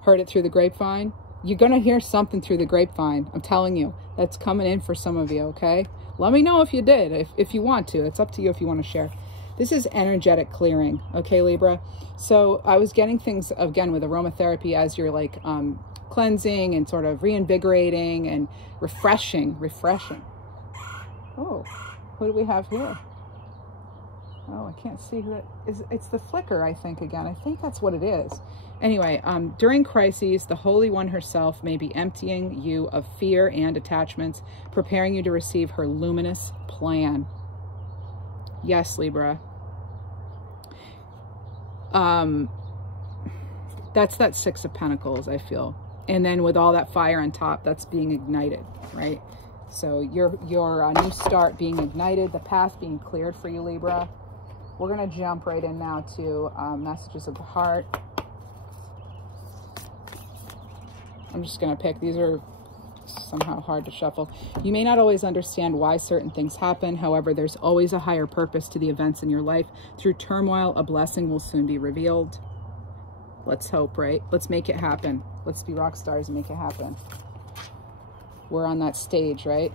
heard it through the grapevine. You're going to hear something through the grapevine. I'm telling you, that's coming in for some of you, okay? Let me know if you did, if you want to. It's up to you if you want to share. This is energetic clearing, okay, Libra? So I was getting things, again, with aromatherapy as you're like cleansing and sort of reinvigorating and refreshing. Oh, what do we have here? Oh, I can't see who that is. It's the flicker, I think, again. I think that's what it is. Anyway, during crises, the Holy One herself may be emptying you of fear and attachments, preparing you to receive her luminous plan. Yes, Libra. That's that Six of Pentacles, I feel. And then with all that fire on top, that's being ignited, right? So your new start being ignited, the path being cleared for you, Libra. We're going to jump right in now to messages of the heart. I'm just going to pick. These are somehow hard to shuffle. You may not always understand why certain things happen. However, there's always a higher purpose to the events in your life. Through turmoil, a blessing will soon be revealed. Let's hope, right? Let's make it happen. Let's be rock stars and make it happen. We're on that stage, right?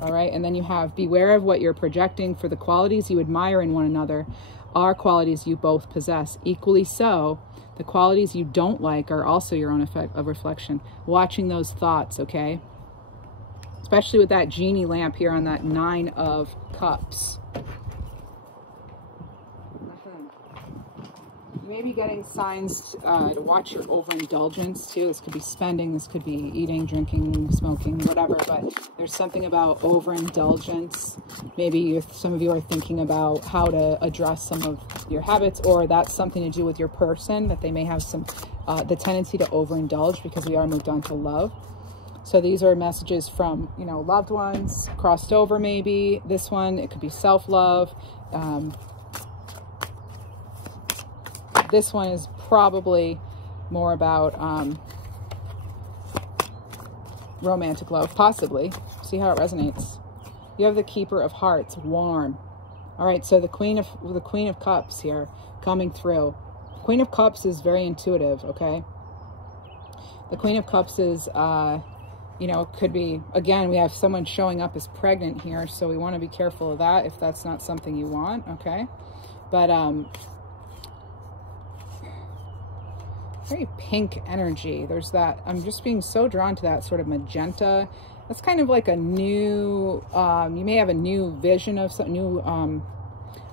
All right. And then you have, beware of what you're projecting, for the qualities you admire in one another are qualities you both possess. Equally so, the qualities you don't like are also your own effect of reflection. Watching those thoughts, okay? Especially with that genie lamp here on that Nine of Cups. You may be getting signs to watch your overindulgence too. This could be spending, this could be eating, drinking, smoking, whatever, but there's something about overindulgence. Maybe some of you are thinking about how to address some of your habits, or that's something to do with your person, that they may have some the tendency to overindulge, because we are moved on to love. So these are messages from, you know, loved ones, crossed over maybe. This one, it could be self-love. This one is probably more about romantic love, possibly. See how it resonates. You have the Keeper of Hearts, warm. All right, so the Queen of Cups here coming through. Queen of Cups is very intuitive, okay? The Queen of Cups is, you know, could be, again, we have someone showing up as pregnant here, so we want to be careful of that if that's not something you want, okay? But, very pink energy. There's that, I'm just being so drawn to that sort of magenta. That's kind of like a new, you may have a new vision of some new,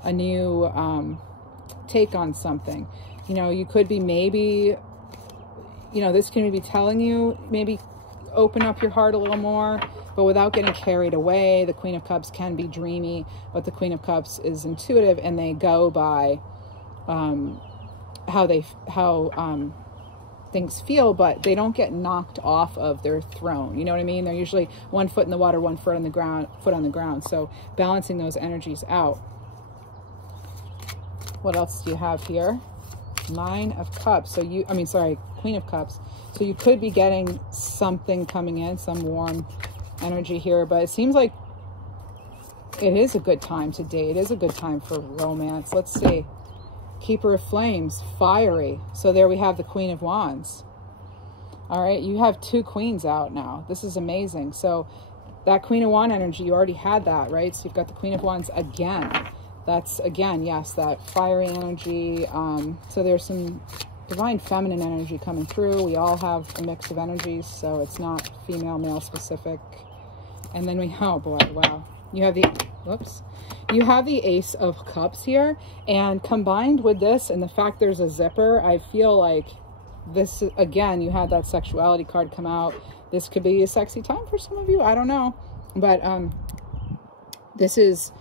a new take on something. You know, you could be maybe, you know, this can be telling you, maybe open up your heart a little more, but without getting carried away. The Queen of Cups can be dreamy, but the Queen of Cups is intuitive, and they go by how things feel, but they don't get knocked off of their throne. You know what I mean? They're usually 1 foot in the water, 1 foot on the ground. So balancing those energies out. What else do you have here? Nine of Cups. So Queen of Cups. So you could be getting something coming in, some warm energy here, but it seems like it is a good time to date. It is a good time for romance. Let's see. Keeper of Flames, fiery. So there we have the Queen of Wands. All right, you have 2 queens out now. This is amazing. So that Queen of Wands energy, you already had that, right? So you've got the Queen of Wands again. That's, again, yes, that fiery energy. So there's some divine feminine energy coming through. We all have a mix of energies, so it's not female, male specific. And then we, oh boy, wow. You have the, whoops. You have the Ace of Cups here, and combined with this and the fact there's a zipper, I feel like this, again, you had that sexuality card come out. This could be a sexy time for some of you. I don't know. But this is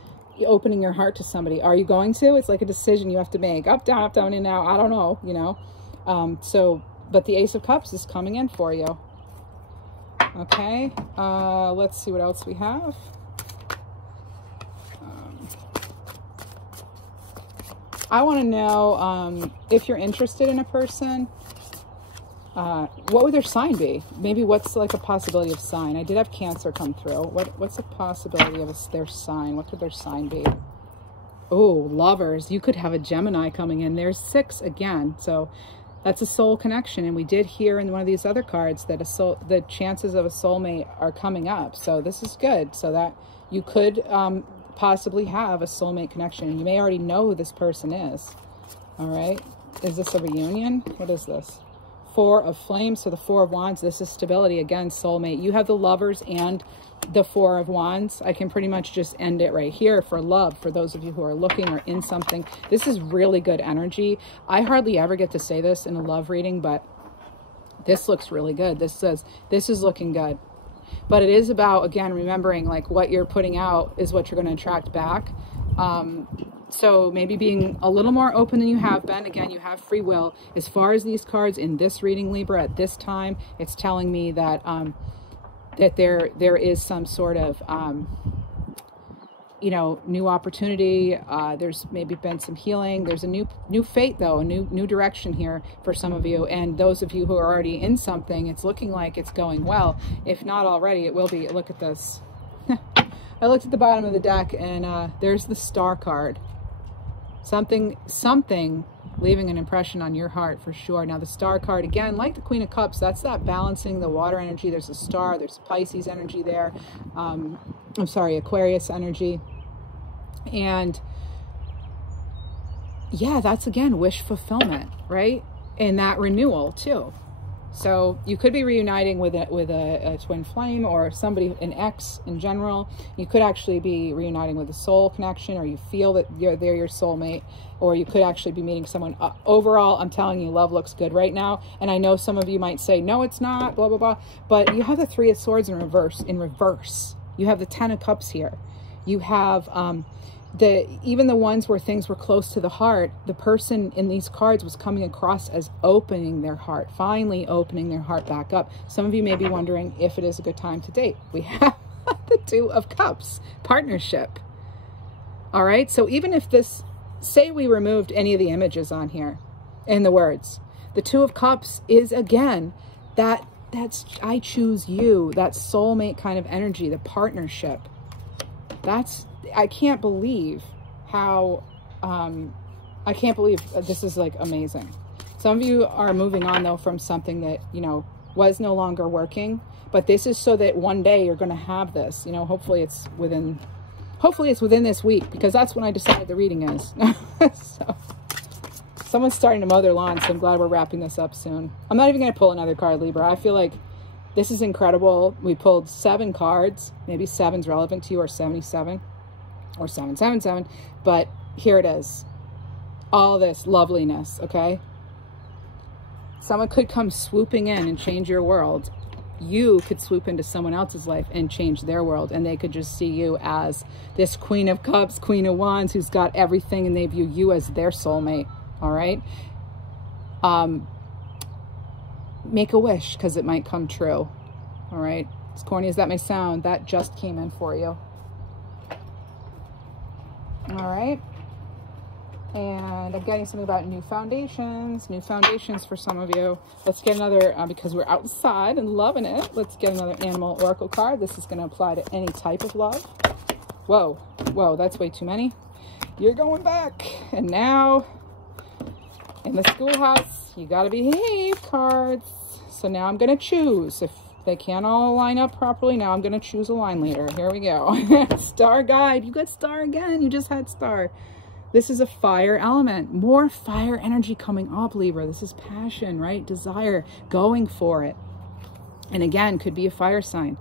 opening your heart to somebody. Are you going to? It's like a decision you have to make. Up, down, in, out. I don't know, you know. But the Ace of Cups is coming in for you. Okay. Let's see what else we have. I want to know if you're interested in a person, what would their sign be? Maybe what's like a possibility of sign? I did have Cancer come through. What's a possibility of their sign? What could their sign be? Oh, Lovers. You could have a Gemini coming in. There's 6 again. So that's a soul connection. And we did hear in one of these other cards that the chances of a soulmate are coming up. So this is good. So that you could possibly have a soulmate connection. You may already know who this person is. All right. Is this a reunion? What is this? 4 of Flames. So the 4 of Wands. This is stability. Again, soulmate. You have the Lovers and the 4 of Wands. I can pretty much just end it right here for love, for those of you who are looking or in something. This is really good energy. I hardly ever get to say this in a love reading, but this looks really good. This says this is looking good. But it is about, again, remembering like what you're putting out is what you're going to attract back. So maybe being a little more open than you have been. Again, you have free will. As far as these cards in this reading, Libra, at this time, it's telling me that that there is some sort of, you know, new opportunity. There's maybe been some healing. There's a new fate, though, a new direction here for some of you. And those of you who are already in something, it's looking like it's going well. If not already, it will be. Look at this. I looked at the bottom of the deck, and there's the Star card. Something leaving an impression on your heart for sure. Now the Star card, again, like the Queen of Cups, that's that balancing the water energy. There's a star, there's Pisces energy there. I'm sorry, Aquarius energy. And yeah, that's again, wish fulfillment, right? And that renewal too. So you could be reuniting with a twin flame or somebody, an ex in general. You could actually be reuniting with a soul connection, or you feel that they're your soulmate, or you could actually be meeting someone. Overall, I'm telling you, love looks good right now. And I know some of you might say, no, it's not, blah, blah, blah. But you have the 3 of Swords in reverse. You have the 10 of Cups here. You have even the ones where things were close to the heart, the person in these cards was coming across as opening their heart, finally opening their heart back up. Some of you may be wondering if it is a good time to date. We have the 2 of Cups, partnership. All right. So even if this, say we removed any of the images on here in the words, the 2 of Cups is again, that's I choose you, that soulmate kind of energy, the partnership. I can't believe how, I can't believe this is like amazing. Some of you are moving on though from something that, you know, was no longer working, but this is so that one day you're going to have this, you know, hopefully it's within this week, because that's when I decided the reading is. So someone's starting to mow their lawn, so I'm glad we're wrapping this up soon. I'm not even going to pull another card, Libra. I feel like this is incredible. We pulled 7 cards. Maybe 7's relevant to you, or 77. Or 777, but here it is. All this loveliness, okay? Someone could come swooping in and change your world. You could swoop into someone else's life and change their world, and they could just see you as this Queen of Cups, Queen of Wands, who's got everything, and they view you as their soulmate, all right? Make a wish, because it might come true, all right? As corny as that may sound, that just came in for you. All right, and I'm getting something about new foundations for some of you. Let's get another, because we're outside and loving it, let's get another animal oracle card. This is going to apply to any type of love. Whoa, that's way too many. You're going back. And now, in the Schoolhouse, you got to behave cards. So now I'm going to choose. If they can't all line up properly, now I'm going to choose a line leader. Here we go. Star guide. You got Star again. You just had Star. This is a fire element. More fire energy coming up, Libra. This is passion, right? Desire, going for it. And again, could be a fire sign.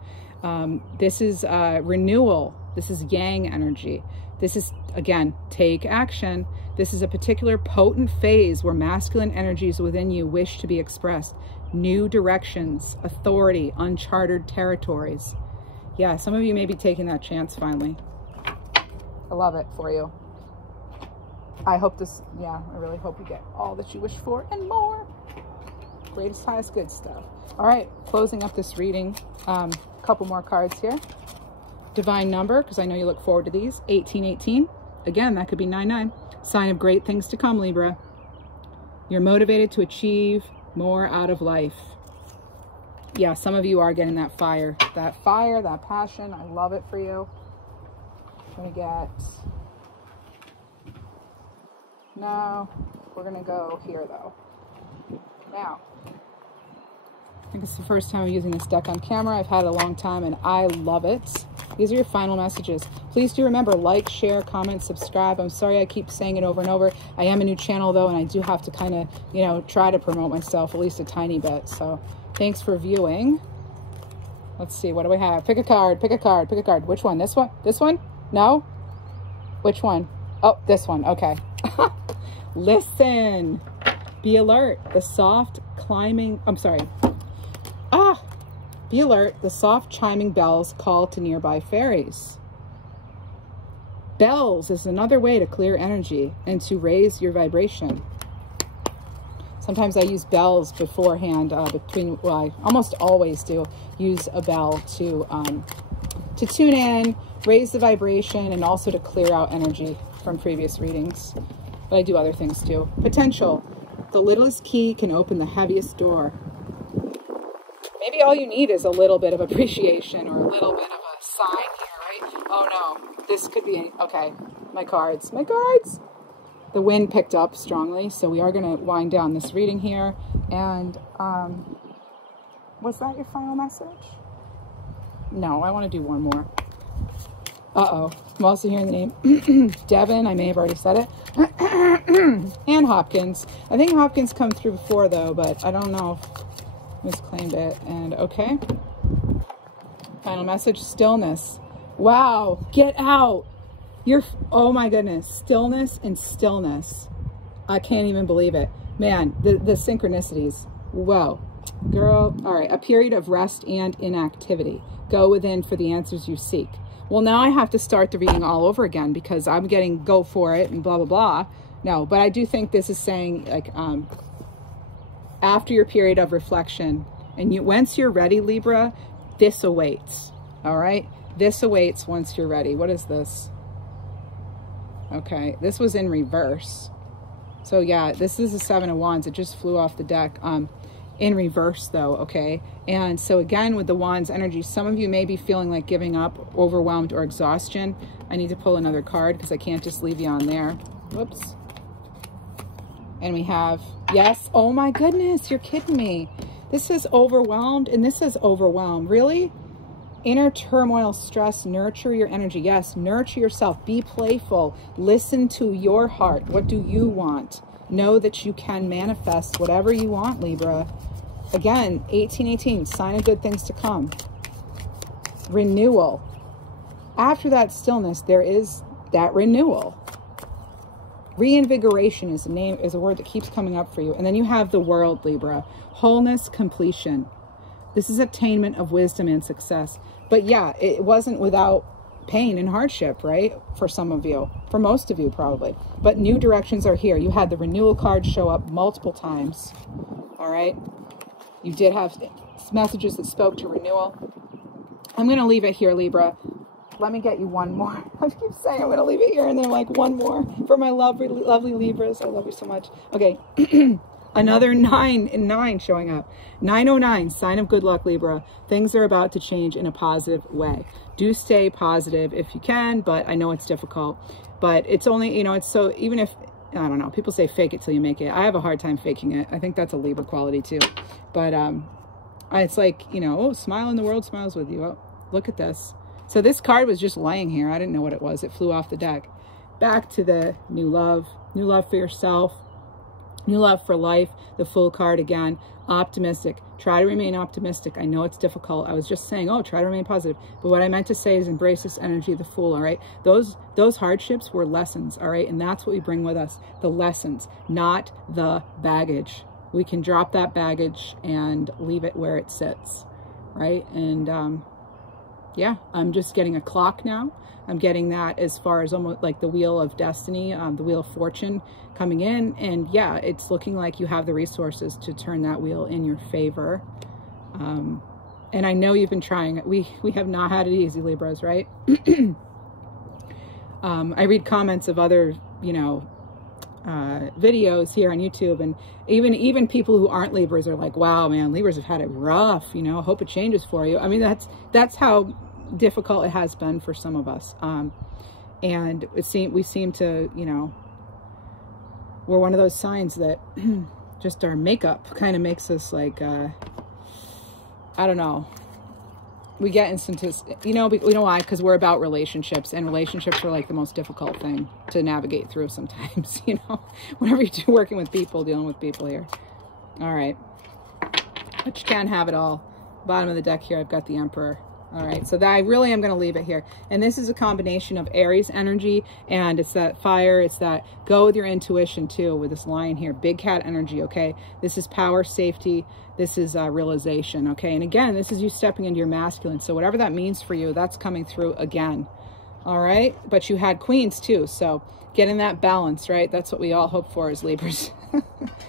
This is renewal. This is yang energy. This is, again, take action. This is a particular potent phase where masculine energies within you wish to be expressed. New directions, authority, uncharted territories. Yeah, some of you may be taking that chance finally. I love it for you. I hope this, yeah, I really hope you get all that you wish for and more. Greatest, highest good stuff. All right, closing up this reading. Couple more cards here. Divine number, because I know you look forward to these. 1818. again, that could be 9-9. Sign of great things to come, Libra. You're motivated to achieve more out of life. Yeah, some of you are getting that fire, that passion. I love it for you. Let me get, no, we're going to go here though. Now, I think it's the first time I'm using this deck on camera. I've had it a long time and I love it. These are your final messages. Please do remember, like, share, comment, subscribe. I'm sorry I keep saying it over and over. I am a new channel though, and I do have to kind of, you know, try to promote myself at least a tiny bit. So thanks for viewing. Let's see, what do we have? Pick a card, pick a card, pick a card. Which one? This one? This one? No? Which one? Oh, this one. Okay. Listen. Be alert. The soft climbing, I'm sorry. Be alert. The soft chiming bells call to nearby fairies. Bells is another way to clear energy and to raise your vibration. Sometimes I use bells beforehand, well, I almost always do use a bell to tune in, raise the vibration, and also to clear out energy from previous readings. But I do other things too. Potential. The littlest key can open the heaviest door. Maybe all you need is a little bit of appreciation or a little bit of a sign here, right? Oh no, this could be, okay, my cards. The wind picked up strongly, so we are going to wind down this reading here. And was that your final message? No, I want to do one more. Uh-oh, I'm also hearing the name Devin. I may have already said it. And Hopkins. I think Hopkins come through before though, but I don't know if misclaimed it. And okay. Final message, stillness. Wow, get out. Oh my goodness, stillness and stillness. I can't even believe it. Man, the synchronicities. Whoa, girl. All right, a period of rest and inactivity. Go within for the answers you seek. Well, now I have to start the reading all over again because I'm getting go for it and blah, blah, blah. No, but I do think this is saying like after your period of reflection and once you're ready, Libra, this awaits. All right, this awaits once you're ready. What is this? Okay, this was in reverse. So yeah, this is a 7 of Wands. It just flew off the deck. In reverse though, okay? And so again, with the Wands energy, some of you may be feeling like giving up, overwhelmed, or exhaustion. I need to pull another card because I can't just leave you on there. Whoops. And we have, yes, oh my goodness, you're kidding me. This says overwhelmed and this says overwhelmed. Really? Inner turmoil, stress, nurture your energy. Yes, nurture yourself. Be playful. Listen to your heart. What do you want? Know that you can manifest whatever you want, Libra. Again, 1818, sign of good things to come. Renewal. After that stillness, there is that renewal. Reinvigoration is a word that keeps coming up for you. And then you have the World, Libra. Wholeness, completion. This is attainment of wisdom and success. But yeah, it wasn't without pain and hardship, right? For some of you, for most of you probably. But new directions are here. You had the renewal card show up multiple times. All right. You did have messages that spoke to renewal. I'm going to leave it here, Libra. Let me get you one more. I keep saying I'm going to leave it here and then I'm like one more for my lovely Libras. I love you so much. Okay. Another 9 and 9 showing up. 909, sign of good luck, Libra. Things are about to change in a positive way. Do stay positive if you can, but I know it's difficult. But it's only, you know, it's so, even if, I don't know, people say fake it till you make it. I have a hard time faking it. I think that's a Libra quality too. But it's like, you know, oh, smile and the world smiles with you. Oh, look at this. So this card was just laying here. I didn't know what it was. It flew off the deck. Back to the new love for yourself. New love for life, the Fool card again, optimistic. Try to remain optimistic. I know it's difficult. I was just saying, oh, try to remain positive. But what I meant to say is embrace this energy of the Fool, all right? Those hardships were lessons, all right? And that's what we bring with us, the lessons, not the baggage. We can drop that baggage and leave it where it sits, right? And yeah, I'm just getting a clock now. I'm getting that as far as almost like the wheel of destiny, the wheel of fortune coming in. And yeah, it's looking like you have the resources to turn that wheel in your favor. And I know you've been trying it. We have not had it easy, Libras, right? I read comments of other, you know, videos here on YouTube, and even people who aren't Libras are like, wow, man, Libras have had it rough, you know, hope it changes for you. I mean, that's how difficult it has been for some of us. And we seem to, you know, we're one of those signs that just our makeup kind of makes us like, I don't know, we get instances, you know why? Because we're about relationships, and relationships are like the most difficult thing to navigate through sometimes, you know, whenever you're working with people, dealing with people here. All right. But you can't have it all. Bottom of the deck here, I've got the Emperor. All right, so that I really am going to leave it here. And this is a combination of Aries energy, and it's that fire, it's that go with your intuition too, with this lion here, big cat energy, okay? This is power, safety, this is realization, okay? And again, this is you stepping into your masculine. So whatever that means for you, that's coming through again. All right, but you had queens too, so get in that balance, right? That's what we all hope for as Libras.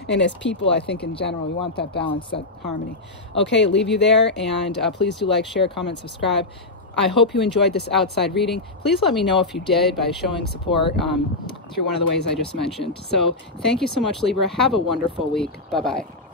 And as people, I think in general, we want that balance, that harmony. Okay, leave you there, and please do like, share, comment, subscribe. I hope you enjoyed this outside reading. Please let me know if you did by showing support through one of the ways I just mentioned. So thank you so much, Libra. Have a wonderful week. Bye-bye.